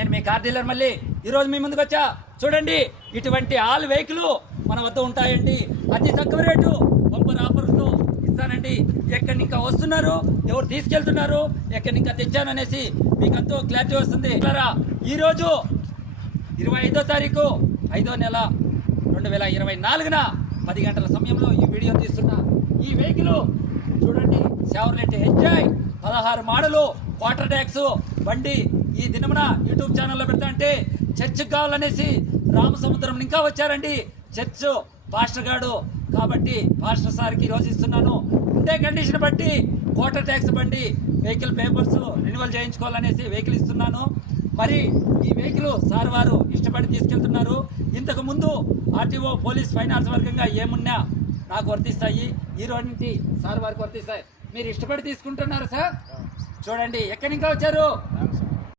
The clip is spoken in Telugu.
నేను మీ కార్ డీలర్ మళ్ళీ ఈరోజు మీ ముందుకు వచ్చా. చూడండి, ఇటువంటి ఆల్ వెహికల్ మన వద్ద ఉంటాయండి. అతి తక్కువ రేటు బంపర్ ఆఫర్తో ఇస్తానండి. ఎక్కడి ఇంకా వస్తున్నారు, ఎవరు తీసుకెళ్తున్నారు, ఎక్కడి ఇంకా తెచ్చాను అనేసి మీకు అంతా క్లారిటీ వస్తుంది. ఈరోజు 25వ తారీఖు 5వ నెల 2024న 10 గంటల సమయంలో ఈ వీడియో తీస్తున్నా. ఈ వెహికల్ చూడండి, Chevrolet enjoy 16 model water tax బండి. ఈ దినమున యూట్యూబ్ ఛానల్లో పెడతా అంటే చర్చికి కావాలనేసి రామసముద్రం ఇంకా వచ్చారండి. చర్చ్ పాస్టర్ గాడు కాబట్టి పాస్టర్ సార్కి ఈరోజు ఇస్తున్నాను. ఉండే కండిషన్ బట్టి వాటర్ ట్యాక్స్ బండి వెహికల్ పేపర్స్ రెన్యువల్ చేయించుకోవాలనేసి వెహికల్ ఇస్తున్నాను. మరి ఈ వెహికల్ సార్ వారు ఇష్టపడి తీసుకెళ్తున్నారు. ఇంతకు ముందు ఆర్టీఓ పోలీస్ ఫైనాన్స్ వర్గంగా ఏమున్నా నాకు వర్తిస్తాయి, ఈ రోజు సార్ వారికి వర్తిస్తాయి. మీరు ఇష్టపడి తీసుకుంటున్నారు సార్. చూడండి, ఎక్కడి ఇంకా వచ్చారు?